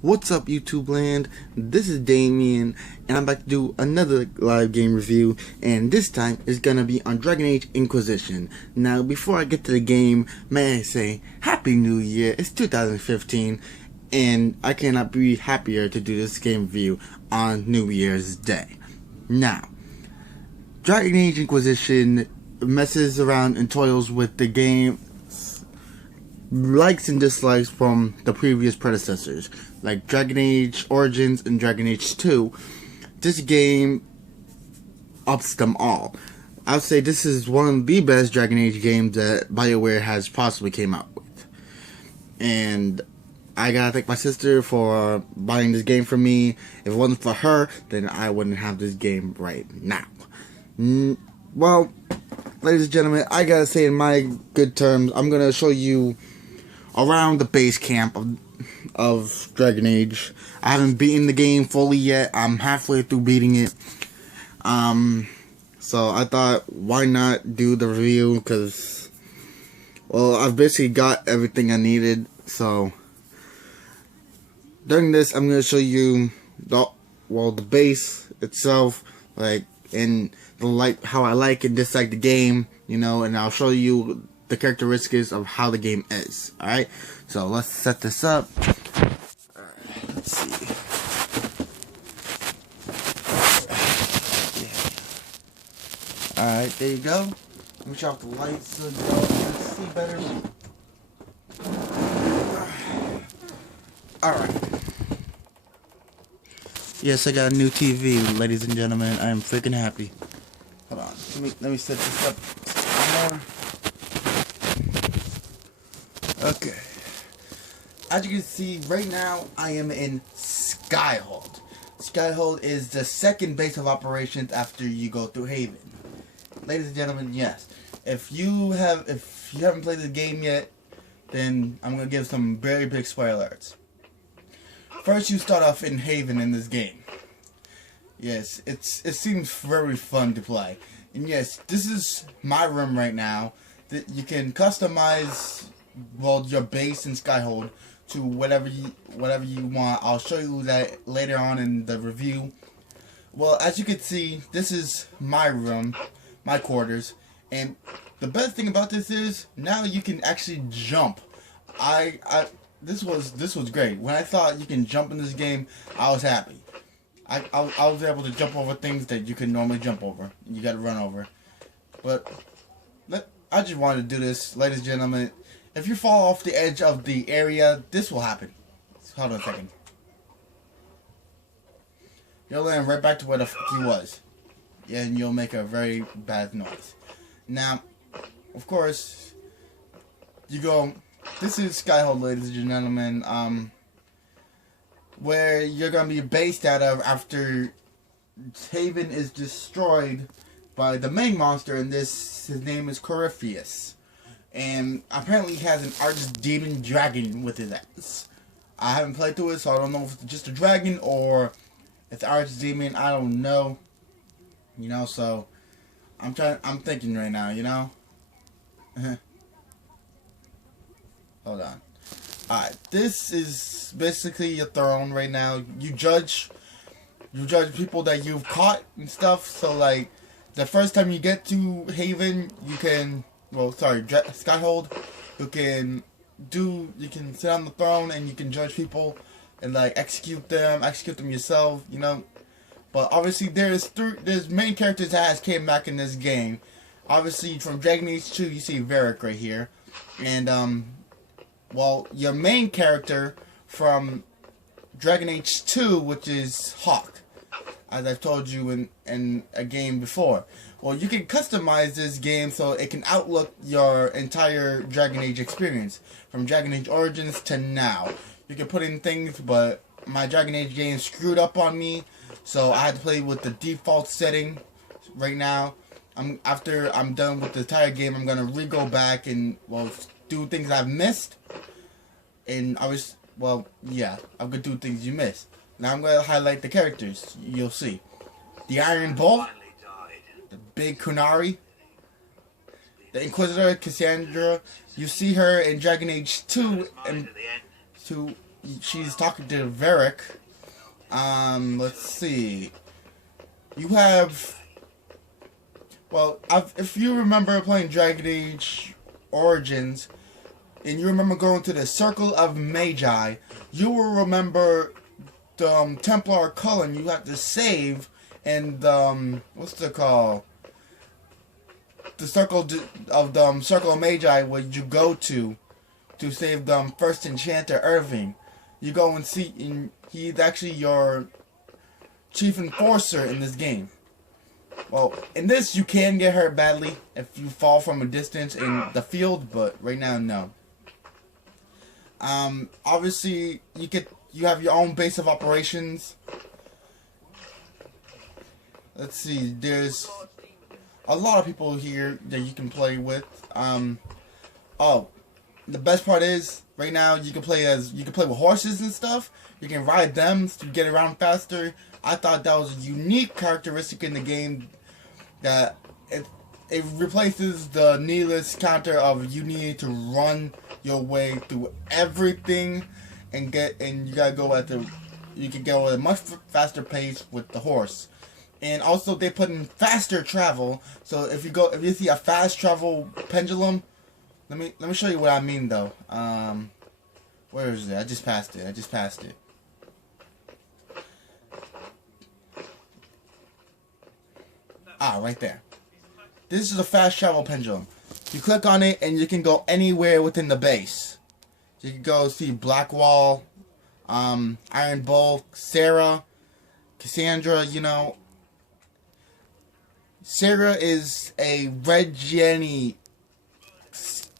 What's up, YouTube land? This is Damien, and I'm about to do another live game review, and this time it's gonna be on Dragon Age Inquisition. Now, before I get to the game, may I say, Happy New Year. It's 2015, and I cannot be happier to do this game review on New Year's Day. Now, Dragon Age Inquisition messes around and toils with the game likes and dislikes from the previous predecessors, like Dragon Age Origins and Dragon Age 2. This game ups them all. I would say this is one of the best Dragon Age games that BioWare has possibly came out with. And I gotta thank my sister for buying this game for me. If it wasn't for her, then I wouldn't have this game right now. Well, ladies and gentlemen, I gotta say in my good terms, I'm gonna show you around the base camp of Dragon Age. I haven't beaten the game fully yet. I'm halfway through beating it. So I thought, why not do the review? Because, well, I've basically got everything I needed. So during this, I'm gonna show you the base itself, like in the how I like and dislike the game, and I'll show you the characteristics of how the game is. Alright, so let's set this up. Alright, let's see. Yeah. Alright, there you go. Let me shut off the lights so y'all can see better. Alright. Yes, I got a new TV, ladies and gentlemen. I am freaking happy. Hold on. Let me set this up some more. Okay. As you can see, right now, I am in Skyhold. Skyhold is the second base of operations after you go through Haven. Ladies and gentlemen, yes. If you haven't played the game yet, then I'm gonna give some very big spoilers. First, you start off in Haven in this game. Yes, it seems very fun to play. And yes, this is my room right now. That you can customize your base in Skyhold to whatever you want. I'll show you that later on in the review. Well, as you can see, this is my room, my quarters, and the best thing about this is now you can actually jump. This was great. When I thought you can jump in this game, I was happy. I was able to jump over things that you could normally jump over. You got to run over. But I just wanted to do this, ladies and gentlemen. If you fall off the edge of the area, this will happen. Hold on a second. You'll land right back to where the fuck you was. Yeah, and you'll make a very bad noise. Now, of course, you go. This is Skyhold, ladies and gentlemen. Where you're gonna be based out of after Haven is destroyed by the main monster, and his name is Corypheus. And apparently he has an archdemon dragon with his ass. I haven't played through it, so I don't know if it's just a dragon or it's archdemon. I don't know. So I'm thinking right now, Hold on. Alright, this is basically your throne right now. You judge people that you've caught and stuff. So like the first time you get to Haven, Skyhold, you can sit on the throne and you can judge people and like execute them yourself, But obviously there's main characters that has came back in this game. Obviously from Dragon Age 2 you see Varric right here. And your main character from Dragon Age 2, which is Hawk, as I've told you in a game before. Well, you can customize this game so it can outlook your entire Dragon Age experience, from Dragon Age Origins to now. You can put in things, but my Dragon Age game screwed up on me, so I had to play with the default setting right now. After I'm done with the entire game, I'm going to go back and, do things I've missed. And I'm going to do things you missed. Now I'm going to highlight the characters. You'll see. The Iron Bull, the Big Kunari, the Inquisitor Cassandra. You see her in Dragon Age 2 and she's talking to Varric. Let's see. You have, well, if you remember playing Dragon Age Origins, and you remember going to the Circle of Magi, you will remember the Templar Cullen you have to save, and what's it called? The Circle of the Circle of Magi, where you go to save the first Enchanter Irving. You go and see, and he's actually your chief enforcer in this game. Well, in this you can get hurt badly if you fall from a distance in the field, but right now no. Obviously you have your own base of operations. Let's see, there's a lot of people here that you can play with. Oh, the best part is right now you can play with horses and stuff. You can ride them to get around faster. I thought that was a unique characteristic in the game, that it replaces the needless counter of you need to run your way through everything and you gotta go you can go at a much faster pace with the horse. And also they put in faster travel. So if you see a fast travel pendulum, let me show you what I mean though. Where is it? I just passed it. Ah, right there. This is a fast travel pendulum. You click on it and you can go anywhere within the base. You can go see Blackwall, Iron Bull, Sarah, Cassandra, you know. Sarah is a Red Jenny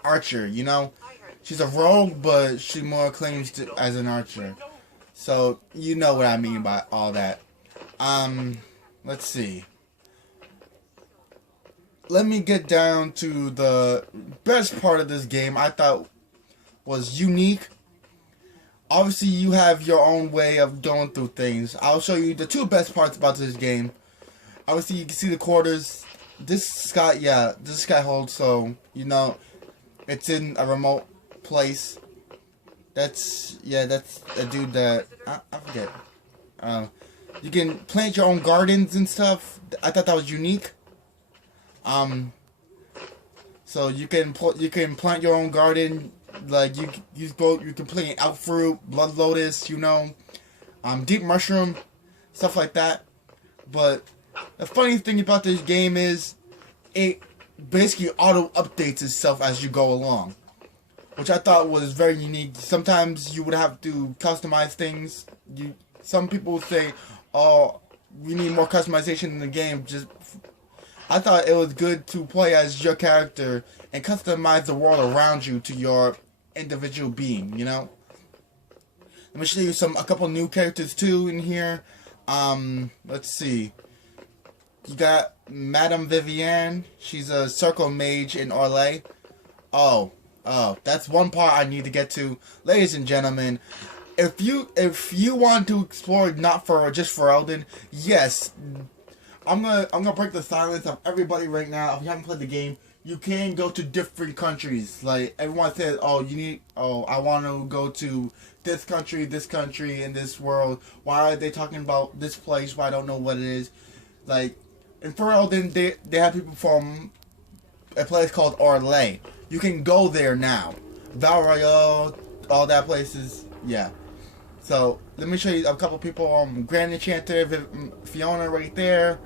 archer, you know. She's a rogue, but she more claims as an archer. So, you know what I mean by all that. Let's see. Let me get down to the best part of this game I thought was unique. Obviously, you have your own way of going through things. I'll show you the two best parts about this game. Obviously, you can see the quarters. This is Skyhold, so, you know, it's in a remote place. That's a dude that, I forget. You can plant your own gardens and stuff. I thought that was unique. So you can plant your own garden, like you can plant out fruit, blood lotus, you know, deep mushroom, stuff like that. But the funny thing about this game is it basically auto updates itself as you go along, which I thought was very unique. Sometimes you would have to customize things. Some people would say, "Oh, we need more customization in the game." I thought it was good to play as your character and customize the world around you to your individual being, you know? Let me show you a couple new characters too in here. Let's see. You got Madame Vivienne. She's a circle mage in Orlais. Oh, that's one part I need to get to. Ladies and gentlemen, if you want to explore just for Elden, yes, I'm gonna break the silence of everybody right now. If you haven't played the game, you can go to different countries. Like everyone says, I want to go to this country, in this world. Why are they talking about this place? Why I don't know what it is. Like in Elden, they have people from a place called Orlais. You can go there now. Val Royale, all that places, yeah. So let me show you a couple people. Grand Enchanter, Fiona right there.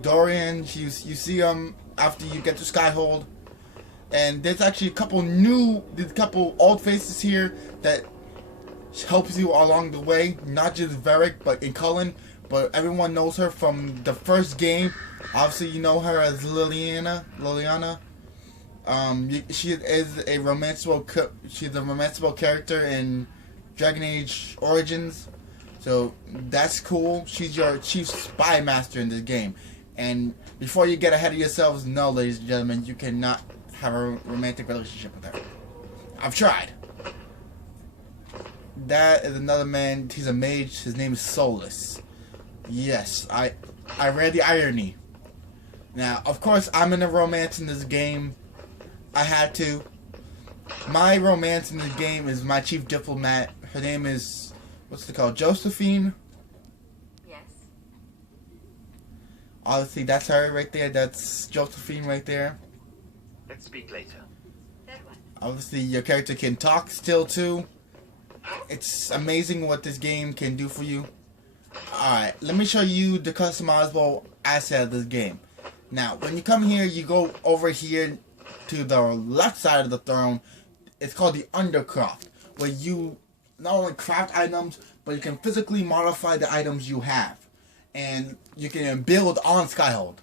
Dorian, you see him after you get to Skyhold. And there's actually a couple old faces here that helps you along the way. Not just Varric, but in Cullen. But everyone knows her from the first game. Obviously, you know her as Liliana. She is a romanceable character in Dragon Age Origins, so that's cool. She's your chief spy master in this game. And before you get ahead of yourselves, no, ladies and gentlemen, you cannot have a romantic relationship with her. I've tried. That is another man. He's a mage. His name is Solus. Yes, I read the irony. Now, of course, I'm in a romance in this game. I had to. My romance in the game is my chief diplomat. Her name is, what's it called? Josephine. Yes. Obviously, that's her right there. That's Josephine right there. Let's speak later. Very well. Obviously, your character can talk still too. It's amazing what this game can do for you. Alright, let me show you the customizable asset of this game. Now, when you come here, you go over here to the left side of the throne. It's called the Undercraft, where you not only craft items, but you can physically modify the items you have. And you can build on Skyhold.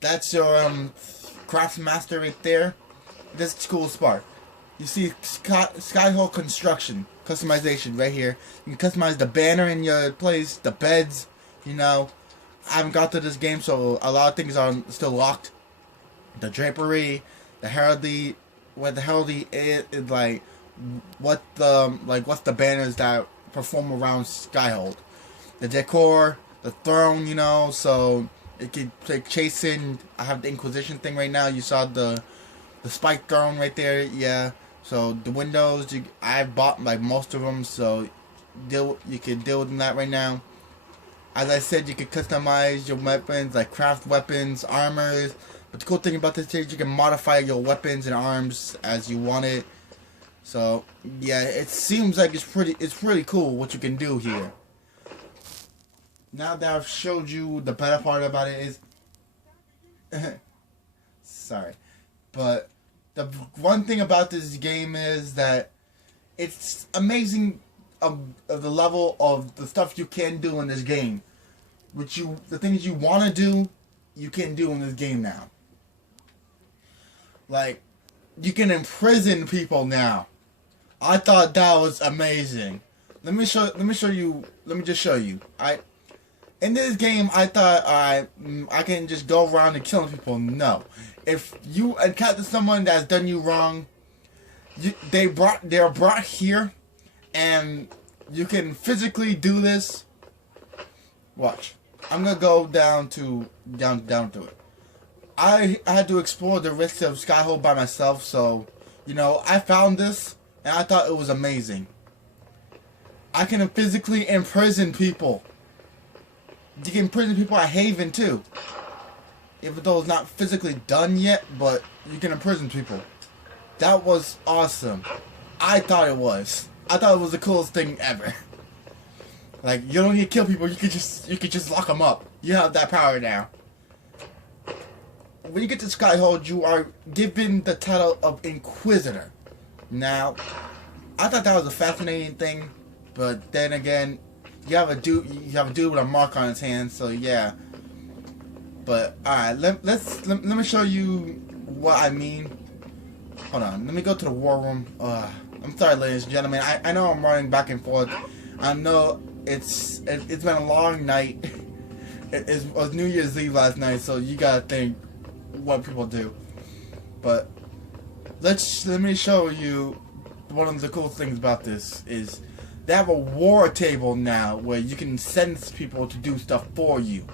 That's your craftsmaster right there. This is cool part. You see Skyhold construction, customization right here. You can customize the banner in your place, the beds, you know. I haven't got to this game, so a lot of things are still locked. The drapery, the heraldry, what the heraldry is like, what's the banners that perform around Skyhold. The decor, the throne, you know, so it could like chasing. I have the Inquisition thing right now. You saw the spike throne right there, yeah. So the windows, I've bought like most of them, so you can deal with that right now. As I said, you can customize your weapons, like craft weapons, armors. But the cool thing about this is you can modify your weapons and arms as you want it. So yeah, it seems like it's pretty cool what you can do here. Now that I've showed you, the better part about it is sorry, but the one thing about this game is that it's amazing of the level of the stuff you can do in this game. The things you want to do, you can do in this game now. Like, you can imprison people now. I thought that was amazing. Let me just show you. In this game, I thought I can just go around and killing people. No, if you encounter someone that's done you wrong, they're brought here, and you can physically do this. Watch, I'm gonna go down to it. I had to explore the risks of Skyhold by myself, so you know I found this and I thought it was amazing. I can physically imprison people. You can imprison people at Haven too. Even though it's not physically done yet, but you can imprison people. That was awesome. I thought it was. I thought it was the coolest thing ever. Like, you don't need to kill people, you could just lock them up. You have that power now. When you get to Skyhold, you are given the title of Inquisitor. Now, I thought that was a fascinating thing, but then again, you have a dude with a mark on his hand, so yeah. But alright, let me show you what I mean. Hold on, let me go to the war room. I'm sorry, ladies and gentlemen. I know I'm running back and forth. I know it's been a long night. It was New Year's Eve last night, so you gotta think what people do. But let me show you one of the cool things about this is they have a war table now where you can send people to do stuff for you.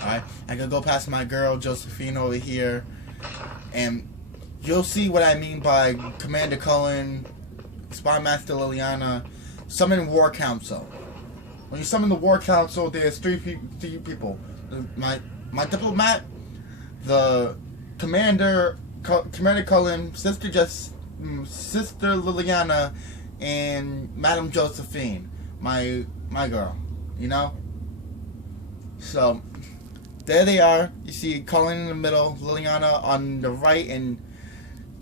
Alright, I can go past my girl Josephine over here, and you'll see what I mean by Commander Cullen, Spy Master Liliana, summon War Council. When you summon the War Council, there's three people. My diplomat, the Commander Cullen, Sister Liliana, and Madam Josephine, my girl, you know. So there they are. You see Cullen in the middle, Liliana on the right, and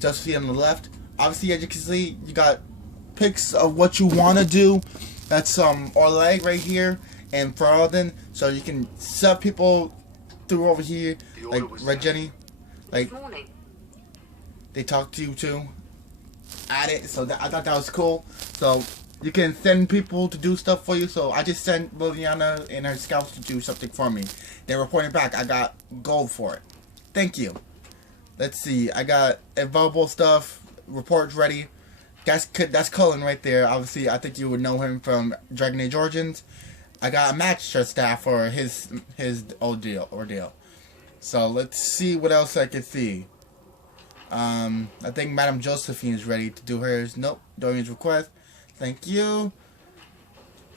Josephine on the left. Obviously, as you can see, you got pics of what you want to do. That's Oleg right here, and Faraldin. So you can set people through over here, like Red Jenny, like they talk to you too. At it, so I thought that was cool. So you can send people to do stuff for you. So I just sent Liliana and her scouts to do something for me. They reported back. I got gold for it. Thank you. Let's see. I got available stuff. Reports ready. That's Cullen right there. Obviously, I think you would know him from Dragon Age Origins. I got a master staff for his ordeal. So let's see what else I can see. I think Madame Josephine is ready to do hers. Nope. Dorian's request. Thank you.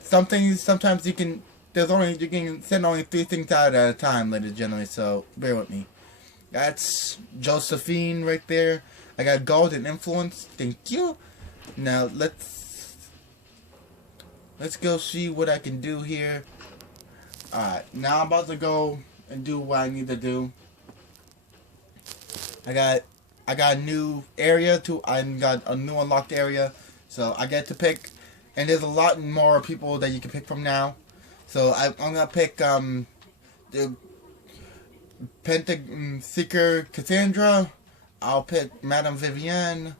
Sometimes you can send only 3 things out at a time, ladies and gentlemen, so bear with me. That's Josephine right there. I got gold and influence. Thank you. Now let's go see what I can do here. Alright, now I'm about to go and do what I need to do. I got a new area I got a new unlocked area, so I get to pick, and there's a lot more people that you can pick from now. So I'm gonna pick the Seeker Cassandra. I'll pick Madame Vivienne,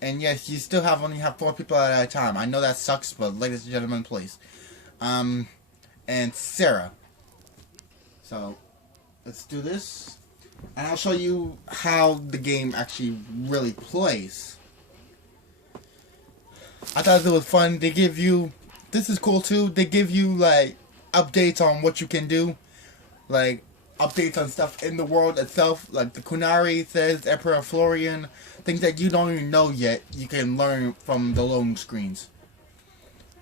and yes, you still only have 4 people at a time. I know that sucks, but ladies and gentlemen, please. And Sarah. So let's do this. And I'll show you how the game actually really plays. I thought it was fun. They give you... This is cool too. They give you, like, updates on what you can do. Like, updates on stuff in the world itself. Like, the Kunari says, Emperor Florian. Things that you don't even know yet. You can learn from the loading screens.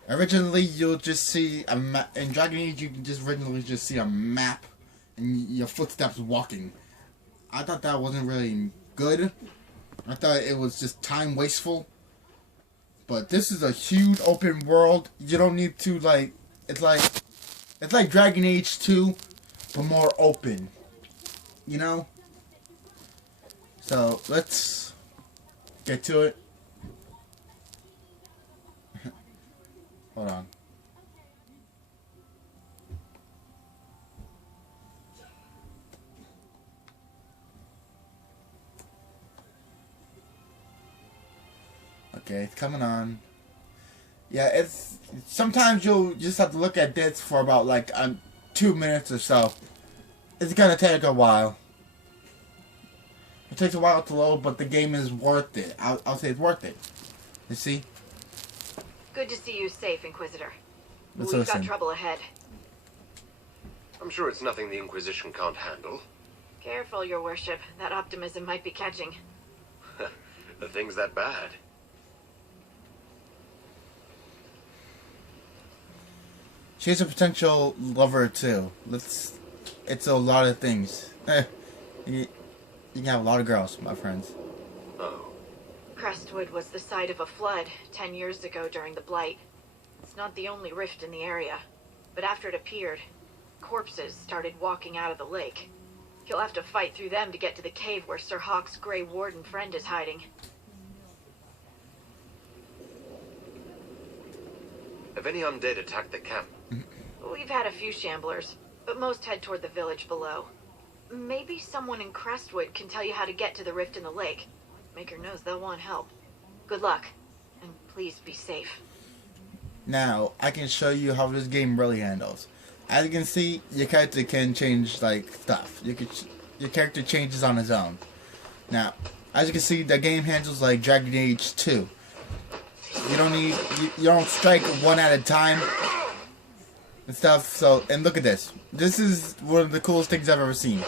Originally, you'll just see a map. In Dragon Age, you can originally just see a map. And your footsteps walking. I thought that wasn't really good. I thought it was just time wasteful. But this is a huge open world. You don't need to it's like Dragon Age 2, but more open. You know? So let's get to it. Hold on. Okay, it's coming on. Yeah, it's... Sometimes you'll just have to look at this for about, 2 minutes or so. It's gonna take a while. It takes a while to load, but the game is worth it. I'll say it's worth it. You see? Good to see you safe, Inquisitor. Let's We've listen. got trouble ahead. I'm sure it's nothing the Inquisition can't handle. Careful, Your Worship. That optimism might be catching. The thing's that bad. She's a potential lover too. It's a lot of things. You can have a lot of girls, my friends. Oh. Crestwood was the site of a flood 10 years ago during the Blight. It's not the only rift in the area, but after it appeared, corpses started walking out of the lake. You'll have to fight through them to get to the cave where Sir Hawk's Grey Warden friend is hiding. Have any undead attacked the camp? We've had a few shamblers, but most head toward the village below. Maybe someone in Crestwood can tell you how to get to the rift in the lake. Maker knows they'll want help. Good luck, and please be safe. Now, I can show you how this game really handles. As you can see, your character can change, stuff. Your character changes on his own. Now, as you can see, the game handles like Dragon Age 2. You don't strike one at a time and stuff. So, and look at this. This is one of the coolest things I've ever seen.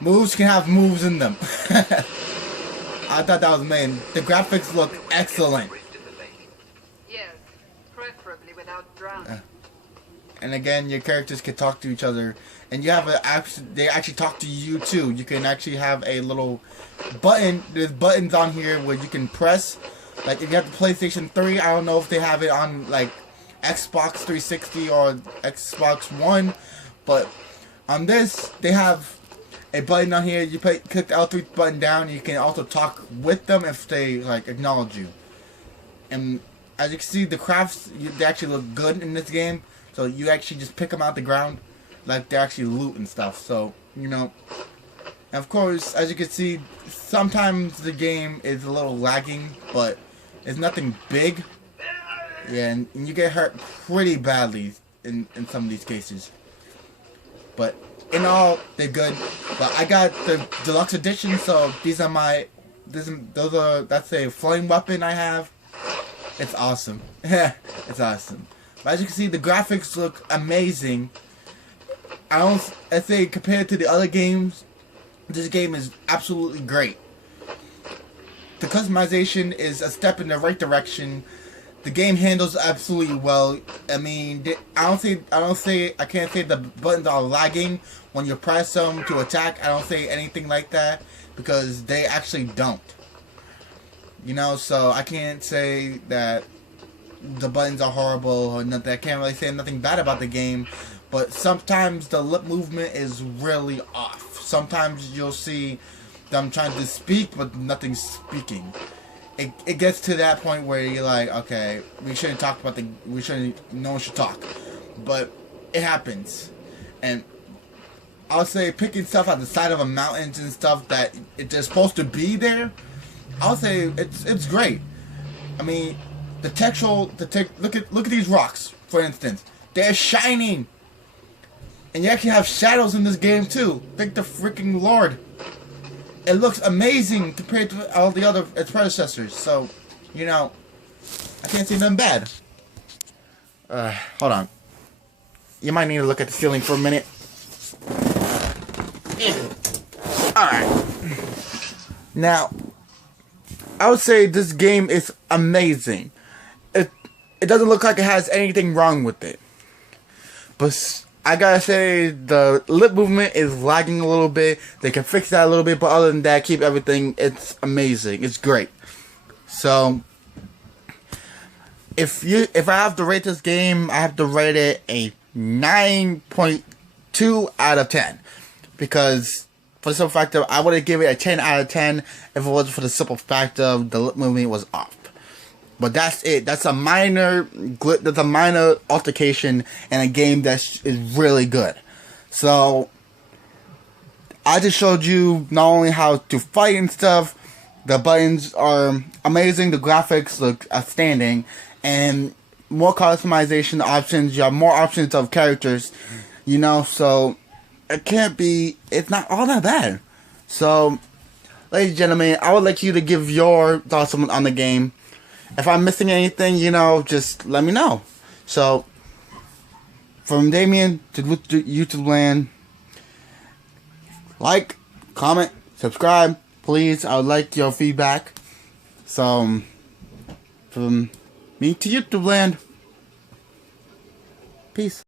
Moves can have moves in them. I thought that was amazing. The graphics look excellent. Yes, preferably without drowning. And again, your characters can talk to each other, and you have they actually talk to you too. You can actually have a little button. There's buttons on here where you can press. Like if you have the PlayStation 3, I don't know if they have it on Xbox 360 or Xbox One, but on this they have a button on here. You click the L3 button down. You can also talk with them if they acknowledge you. And as you can see, the crafts they actually look good in this game. So you actually just pick them out the ground, like they're actually loot and stuff. So and of course, as you can see, sometimes the game is a little lagging, but it's nothing big. Yeah, and you get hurt pretty badly in some of these cases. But in all, they're good. But I got the deluxe edition, so these are that's a flame weapon I have. It's awesome. It's awesome. But as you can see, the graphics look amazing. I'd say compared to the other games, this game is absolutely great. The customization is a step in the right direction. The game handles absolutely well. I mean, I can't say the buttons are lagging when you press them to attack. I don't say anything like that because they actually don't. You know, so I can't say that the buttons are horrible or nothing. I can't really say nothing bad about the game, but sometimes the lip movement is really off. Sometimes you'll see them trying to speak, but nothing's speaking. It gets to that point where you're like, okay, no one should talk, but it happens, and I'll say picking stuff at the side of a mountains and stuff that they're supposed to be there, I'll say it's great. I mean, look at these rocks, for instance, they're shining, and you actually have shadows in this game too. Thank the freaking Lord. It looks amazing compared to all the other its predecessors. So, you know, I can't say nothing bad. Hold on. You might need to look at the ceiling for a minute. Alright. Now, I would say this game is amazing. It doesn't look like it has anything wrong with it. But I gotta say, the lip movement is lagging a little bit. They can fix that a little bit, but other than that, keep everything. It's amazing. It's great. So, if I have to rate this game, I have to rate it a 9.2 out of 10. Because, for the simple fact of, I would have given it a 10 out of 10 if it wasn't for the simple fact of the lip movement was off. But that's it. That's a minor altercation in a game that is really good. So, I just showed you not only how to fight and stuff, the buttons are amazing, the graphics look outstanding, and more customization options. You have more options of characters, you know, so it's not all that bad. So, ladies and gentlemen, I would like you to give your thoughts on the game. If I'm missing anything, you know, just let me know. So, from Damien to YouTube Land, like, comment, subscribe, please. I would like your feedback. So, from me to YouTube Land, peace.